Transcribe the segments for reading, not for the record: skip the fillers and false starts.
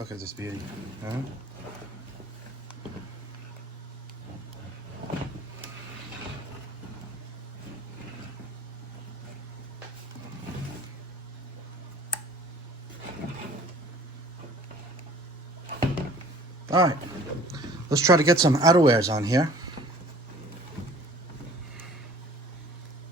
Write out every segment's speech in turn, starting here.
Look at this beauty. Huh? All right, let's try to get some outerwears on here.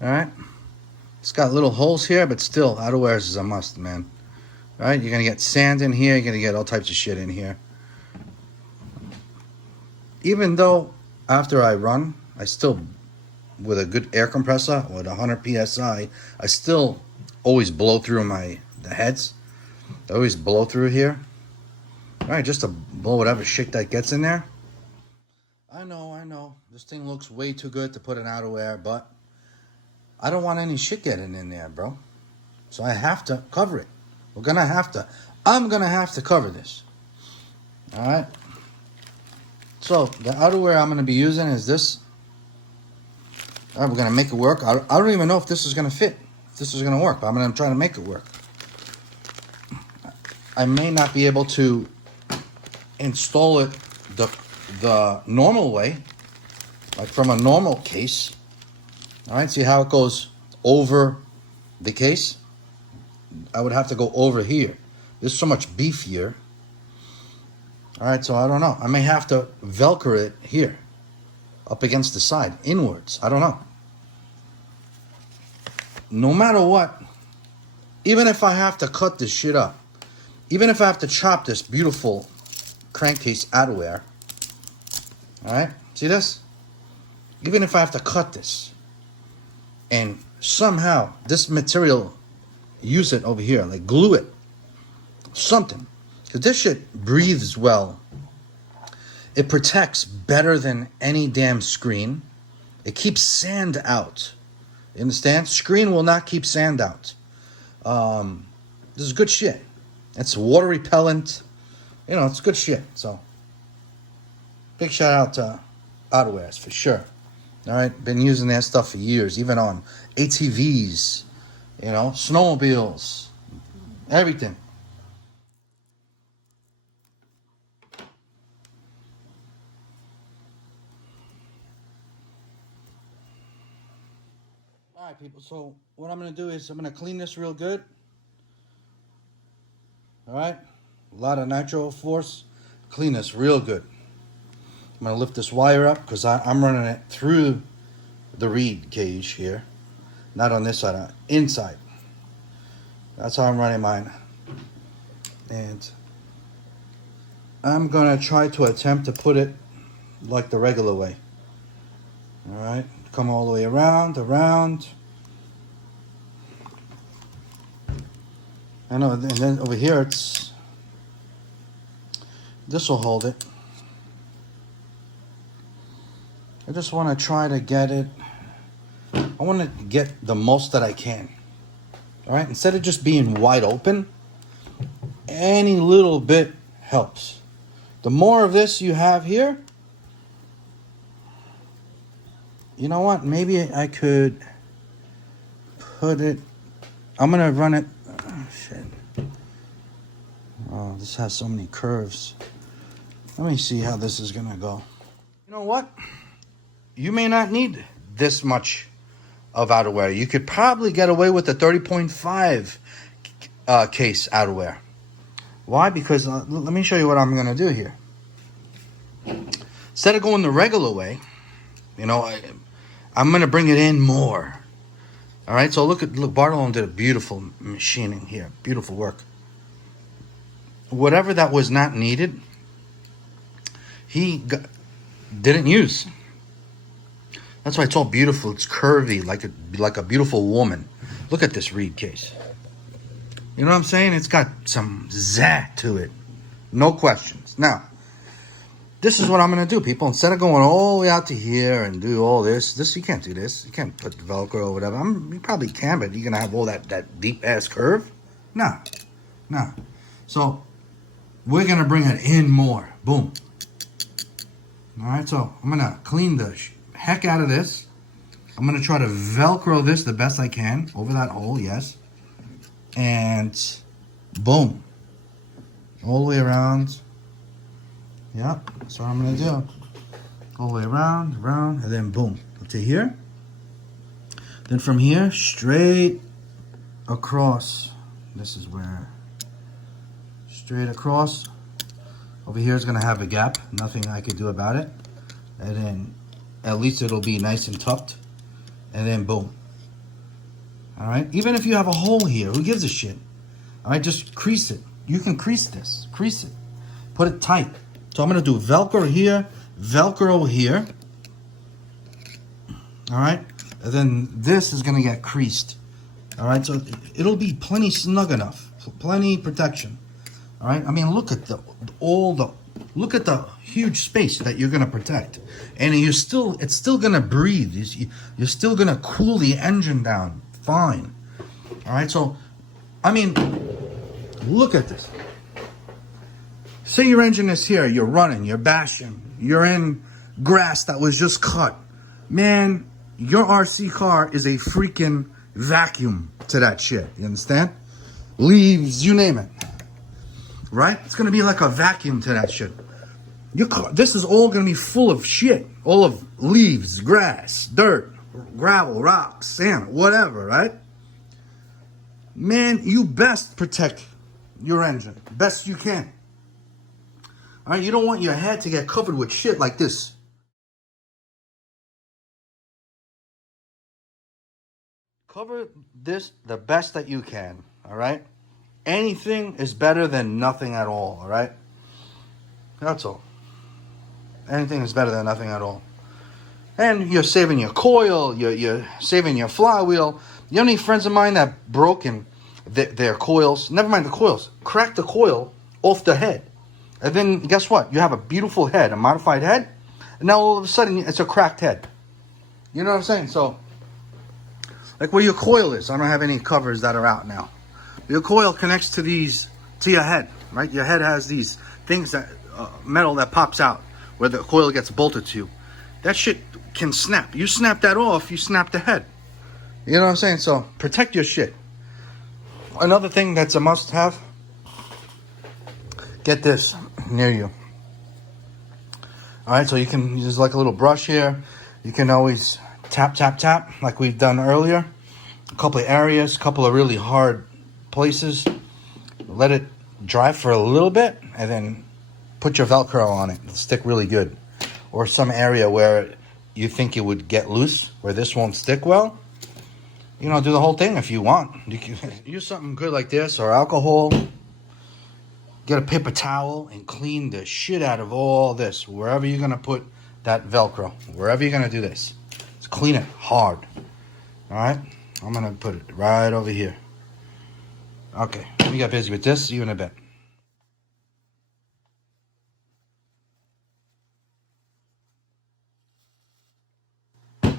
All right, it's got little holes here, but still, outerwears is a must, man. All right, you're gonna get sand in here, you're gonna get all types of shit in here. Even though after I run, I still, with a good air compressor, with 100 PSI, I still always blow through the heads. I always blow through here. All right, just to blow whatever shit that gets in there. I know. This thing looks way too good to put in outerwear, but I don't want any shit getting in there, bro. So I have to cover it. I'm gonna have to cover this. All right. So the outerwear I'm gonna be using is this. All right, we're gonna make it work. I don't even know if this is gonna fit, if this is gonna work, but I'm gonna try to make it work. I may not be able to install it the normal way, like from a normal case. All right, see how it goes over the case? I would have to go over here. This is so much beefier. All right, so I don't know. I may have to Velcro it here, up against the side, inwards. I don't know. No matter what, even if I have to cut this shit up, even if I have to chop this beautiful Crankcase outerwear, all right, see this? Even if I have to cut this and somehow this material, use it over here, like glue it, something, because this shit breathes well. It protects better than any damn screen. It keeps sand out. You understand? Screen will not keep sand out. This is good shit. It's water repellent. You know, it's good shit. So, big shout out to Outerwears for sure. All right, been using that stuff for years, even on ATVs, you know, snowmobiles, everything. All right, people. So what I'm gonna do is I'm gonna clean this real good. All right. A lot of nitro force. Clean this real good. I'm going to lift this wire up because I'm running it through the reed cage here. Not on this side, inside. That's how I'm running mine. And I'm going to try to attempt to put it like the regular way. All right. Come all the way around. I know, and then over here it's... This will hold it. I just want to try to get it. I want to get the most that I can. All right? Instead of just being wide open, any little bit helps. The more of this you have here, you know what? Maybe I could put it... I'm going to run it... Oh, shit. Oh, this has so many curves. Let me see how this is going to go. You know what? You may not need this much of outerwear. You could probably get away with the 30.5 case outerwear. Why? Because let me show you what I'm going to do here. Instead of going the regular way, you know, I'm going to bring it in more. All right, so look, Bartolone did a beautiful machining here. Beautiful work. Whatever that was not needed, he didn't use. That's why it's all beautiful. It's curvy, like a beautiful woman. Look at this reed case. You know what I'm saying? It's got some zazz to it. No questions. Now, this is what I'm going to do, people. Instead of going all the way out to here and do all this, you can't do this. You can't put Velcro or whatever. You probably can, but you're going to have all that deep-ass curve? No. So, we're going to bring it in more. Boom. All right, so I'm going to clean the heck out of this. I'm going to try to Velcro this the best I can over that hole, yes. And boom. all the way around. Yeah, that's what I'm gonna do. All the way around, around, and then boom, up to here. Then from here, straight across. This is where, straight across. Over here is gonna have a gap, nothing I could do about it. And then at least it'll be nice and tucked. And then boom. All right, even if you have a hole here, who gives a shit? All right, just crease it. You can crease this, crease it. Put it tight. So I'm gonna do Velcro here, Velcro here. All right, and then this is gonna get creased. All right, so it'll be plenty snug enough, plenty protection. All right, I mean, look at look at the huge space that you're gonna protect, and it's still gonna breathe. You're still gonna cool the engine down fine. All right, so I mean, look at this. Say your engine is here, you're running, you're bashing, you're in grass that was just cut. Man, your RC car is a freaking vacuum to that shit. You understand? Leaves, you name it. Right? It's gonna be like a vacuum to that shit. Your car, this is all gonna be full of shit. All of leaves, grass, dirt, gravel, rocks, sand, whatever, right? Man, you best protect your engine. Best you can. All right, you don't want your head to get covered with shit like this. Cover this the best that you can, all right? Anything is better than nothing at all right? That's all. Anything is better than nothing at all. And you're saving your coil, you're saving your flywheel. You know any friends of mine that broken their coils, never mind the coils, cracked the coil off the head. And then guess what? You have a beautiful head, a modified head, and now all of a sudden it's a cracked head. You know what I'm saying? So, like where your coil is, I don't have any covers that are out now. Your coil connects to your head, right? Your head has these things that, metal that pops out where the coil gets bolted to. That shit can snap. You snap that off, you snap the head. You know what I'm saying? So protect your shit. Another thing that's a must have, get this near you. All right, so you can use like a little brush here. You can always tap, tap, tap like we've done earlier. A couple of areas, a couple of really hard places. Let it dry for a little bit and then put your Velcro on it. It'll stick really good. Or some area where you think it would get loose, where this won't stick well. You know, do the whole thing if you want. You can use something good like this or alcohol. Get a paper towel and clean the shit out of all this. Wherever you're going to put that Velcro. Wherever you're going to do this. Just clean it hard. Alright? I'm going to put it right over here. Okay. We got busy with this. See you in a bit. Make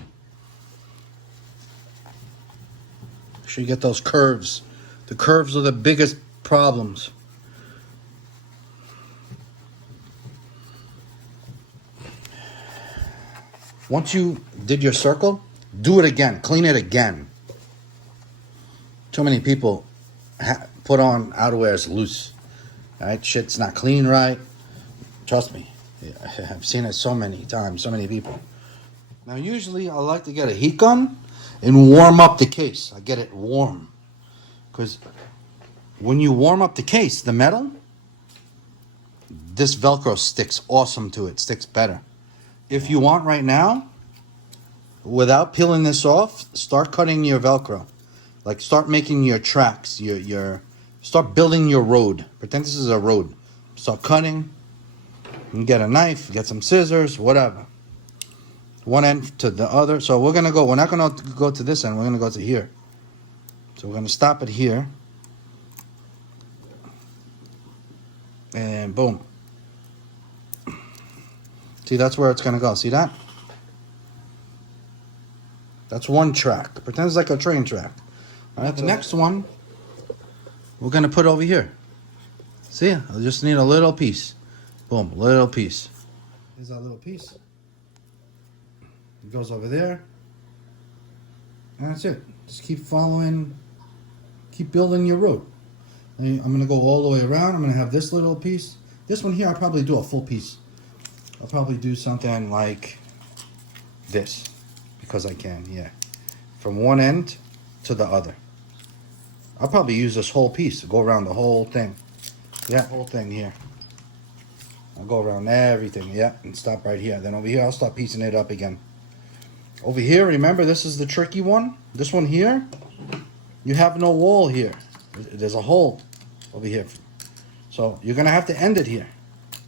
sure you get those curves. The curves are the biggest problems. Once you did your circle, do it again. Clean it again. Too many people put on outerwears loose. All right? Shit's not clean right. Trust me. I've seen it so many times, so many people. Now, usually I like to get a heat gun and warm up the case. I get it warm. Because when you warm up the case, the metal, this Velcro sticks awesome to it. Sticks better. If you want right now, without peeling this off, start cutting your Velcro. Like start making your tracks, start building your road. Pretend this is a road. Start cutting. You can get a knife, get some scissors, whatever. One end to the other. So we're not gonna go to this end, we're gonna go to here. So we're gonna stop it here. And boom. See, that's where it's going to go. See that? That's one track. Pretend it's like a train track. All right, the next one, we're going to put over here. See? I just need a little piece. Boom, little piece. Here's our little piece. It goes over there. And that's it. Just keep following, keep building your road. I'm going to go all the way around. I'm going to have this little piece. This one here, I'll probably do a full piece. I'll probably do something like this, because I can, yeah. From one end to the other. I'll probably use this whole piece to go around the whole thing. Yeah, whole thing here. I'll go around everything, yeah, and stop right here. Then over here, I'll start piecing it up again. Over here, remember, this is the tricky one. This one here, you have no wall here. There's a hole over here. So you're gonna have to end it here.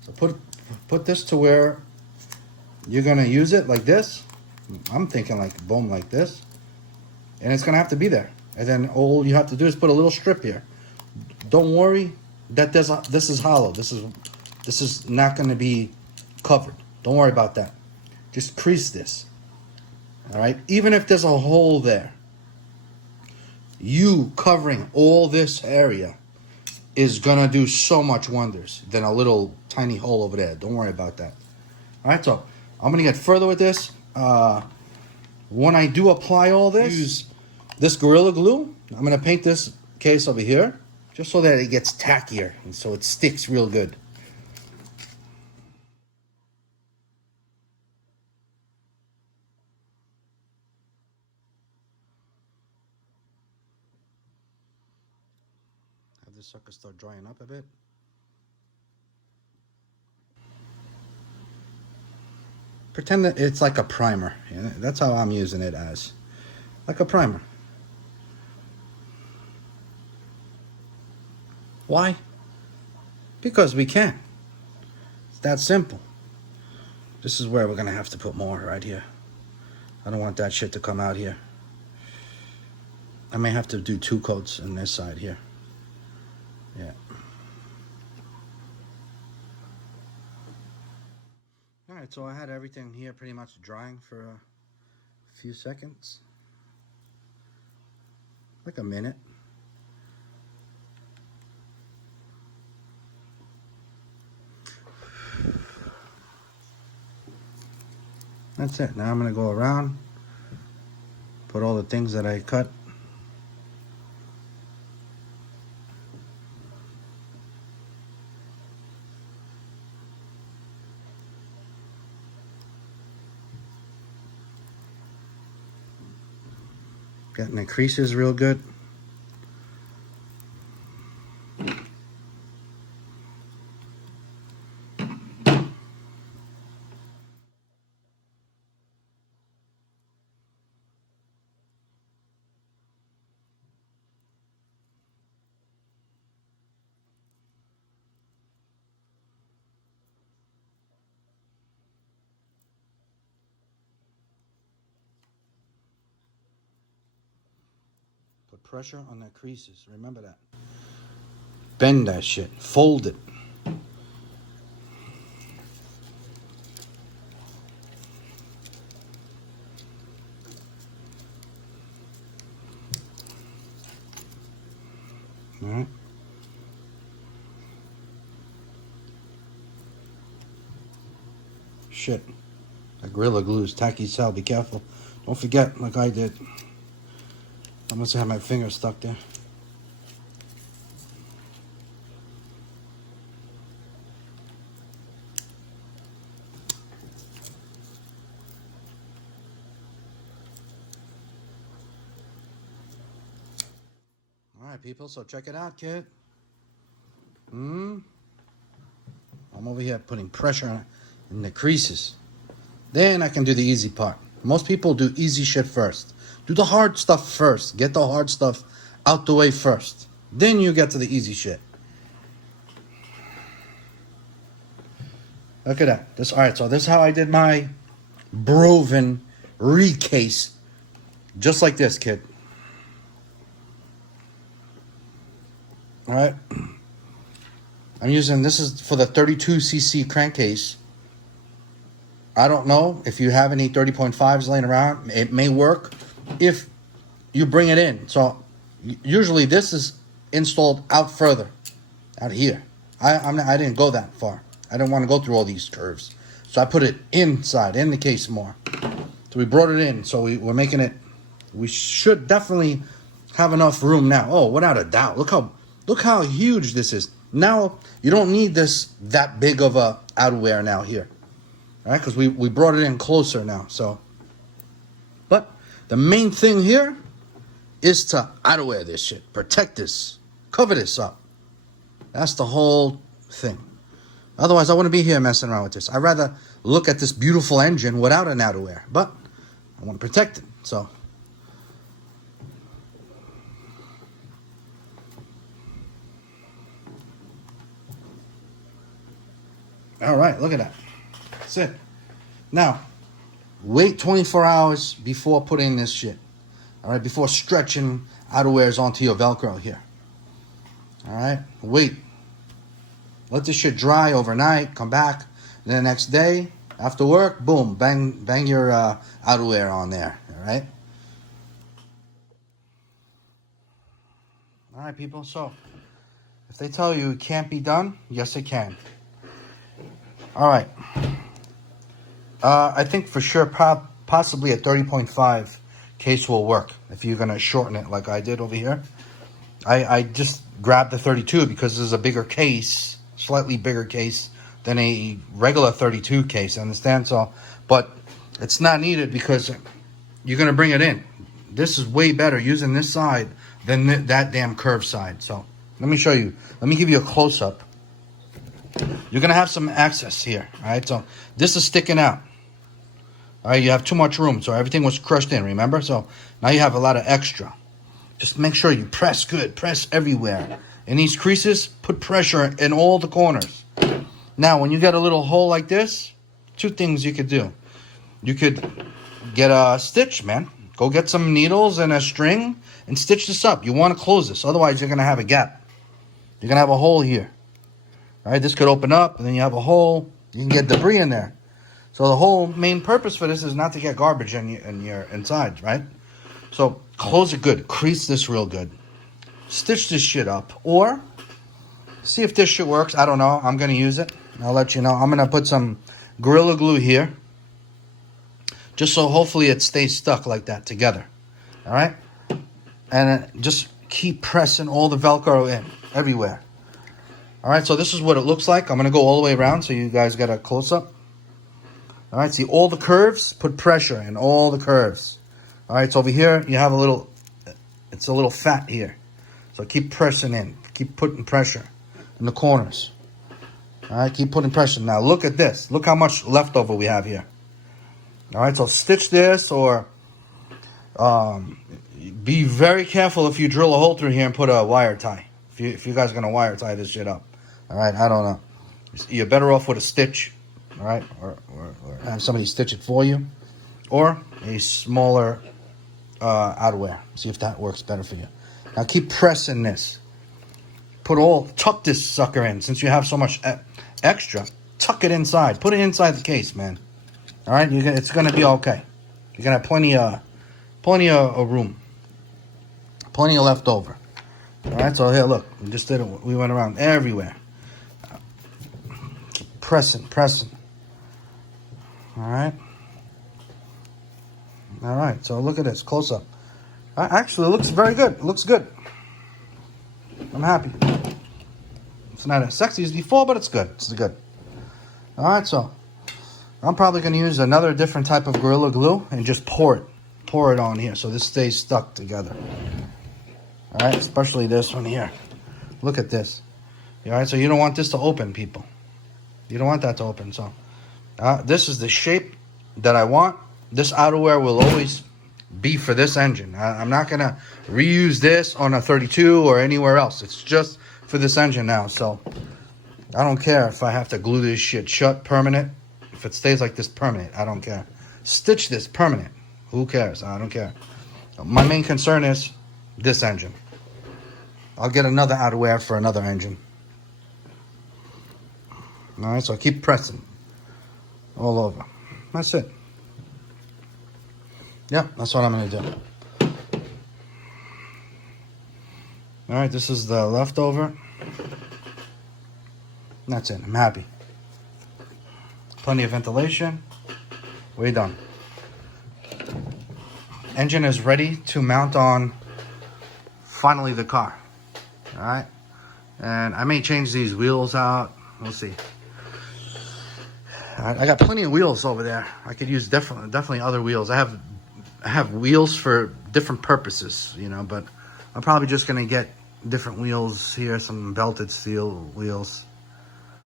So put this to where you're gonna use it like this. I'm thinking like boom, like this. And it's gonna have to be there. And then all you have to do is put a little strip here. Don't worry that this is hollow. This is not gonna be covered. Don't worry about that. Just crease this. All right, even if there's a hole there, you covering all this area is gonna do so much wonders than a little tiny hole over there. Don't worry about that. All right, so I'm gonna get further with this. When I do apply all this, use this Gorilla Glue. I'm gonna paint this case over here just so that it gets tackier and so it sticks real good. Have this sucker start drying up a bit. Pretend that it's like a primer. Yeah, that's how I'm using it as. Like a primer. Why? Because we can. It's that simple. This is where we're gonna have to put more right here. I don't want that shit to come out here. I may have to do 2 coats on this side here. Yeah. Alright, so I had everything here pretty much drying for a few seconds. Like a minute. That's it. Now I'm going to go around, put all the things that I cut. Getting the creases real good. Put pressure on the creases. Remember that. Bend that shit. Fold it. All right. Shit. That Gorilla Glue is tacky as hell. Be careful. Don't forget, like I did. I must have my finger stuck there. Alright, people, so check it out, kid. I'm over here putting pressure on it in the creases. Then I can do the easy part. Most people do easy shit first. Do the hard stuff first. Get the hard stuff out the way first. Then you get to the easy shit. Look at that. This, all right, so this is how I did my Rovan REEDCASE. Just like this, kid. All right. I'm using, this is for the 32cc crankcase. I don't know if you have any 30.5s laying around. It may work if you bring it in. So usually this is installed out further, out here. I didn't go that far. I didn't want to go through all these curves. So I put it inside, in the case more. So we brought it in. So we're making it, we should definitely have enough room now. Oh, without a doubt. Look Look how huge this is. Now, you don't need that big of a outerwear now here. All right, because we brought it in closer now. So, but the main thing here is to outerwear this shit. Protect this. Cover this up. That's the whole thing. Otherwise, I wouldn't be here messing around with this. I'd rather look at this beautiful engine without an outerwear. But I want to protect it. So, all right, look at that. That's it. Now, wait 24 hours before putting this shit. All right, before stretching outerwears onto your Velcro here. All right, wait. Let this shit dry overnight. Come back the next day after work. Boom, bang your outerwear on there. All right. All right, people. So, if they tell you it can't be done, yes, it can. All right. I think for sure, possibly a 30.5 case will work if you're gonna shorten it like I did over here. I just grabbed the 32 because this is a bigger case, slightly bigger case than a regular 32 case. Understand? So, but it's not needed because you're gonna bring it in. This is way better using this side than that damn curved side. So let me show you. Let me give you a close up. You're gonna have some access here. All right. So this is sticking out. All right, you have too much room, so everything was crushed in, remember? So now you have a lot of extra. Just make sure you press good, press everywhere. In these creases, put pressure in all the corners. Now, when you get a little hole like this, two things you could do. You could get a stitch, man. Go get some needles and a string and stitch this up. You want to close this, otherwise you're going to have a gap. You're going to have a hole here. All right, this could open up, and then you have a hole. You can get debris in there. So the whole main purpose for this is not to get garbage in your insides, right? So close it good. Crease this real good. Stitch this shit up. Or see if this shit works. I don't know. I'm going to use it. I'll let you know. I'm going to put some Gorilla Glue here. Just so hopefully it stays stuck like that together. All right? And just keep pressing all the Velcro in. Everywhere. All right? So this is what it looks like. I'm going to go all the way around so you guys get a close-up. All right, see all the curves, put pressure in all the curves. All right, so over here, you have it's a little fat here. So keep pressing in, keep putting pressure in the corners. All right, keep putting pressure. Now look at this. Look how much leftover we have here. All right, so stitch this or be very careful if you drill a hole through here and put a wire tie. If you guys are going to wire tie this shit up. All right, I don't know. You're better off with a stitch. All right, or have somebody stitch it for you, or a smaller outerwear. See if that works better for you. Now keep pressing this. Tuck this sucker in. Since you have so much extra, tuck it inside. Put it inside the case, man. All right, it's gonna be okay. You're gonna have plenty of room, plenty of leftover. All right, so here, look, we just did it. We went around everywhere. Keep pressing. All right, so look at this, close up. Actually, it looks very good. It looks good. I'm happy. It's not as sexy as before, but it's good. It's good. All right, so I'm probably going to use another different type of Gorilla Glue and just pour it on here so this stays stuck together. All right, especially this one here. Look at this. All right, so you don't want this to open, people. You don't want that to open, so... this is the shape that I want. This outerwear will always be for this engine. I'm not going to reuse this on a 32 or anywhere else. It's just for this engine now. So I don't care if I have to glue this shit shut permanent. If it stays like this permanent, I don't care. Stitch this permanent. Who cares? I don't care. My main concern is this engine. I'll get another outerwear for another engine. All right, so I keep pressing. All over. That's it. Yeah, that's what I'm going to do. All right, this is the leftover. That's it. I'm happy. Plenty of ventilation. We're done. Engine is ready to mount on finally the car. All right. And I may change these wheels out. We'll see. I got plenty of wheels over there. I could use definitely other wheels. I have wheels for different purposes, you know, but I'm probably just gonna get different wheels here, some belted steel wheels.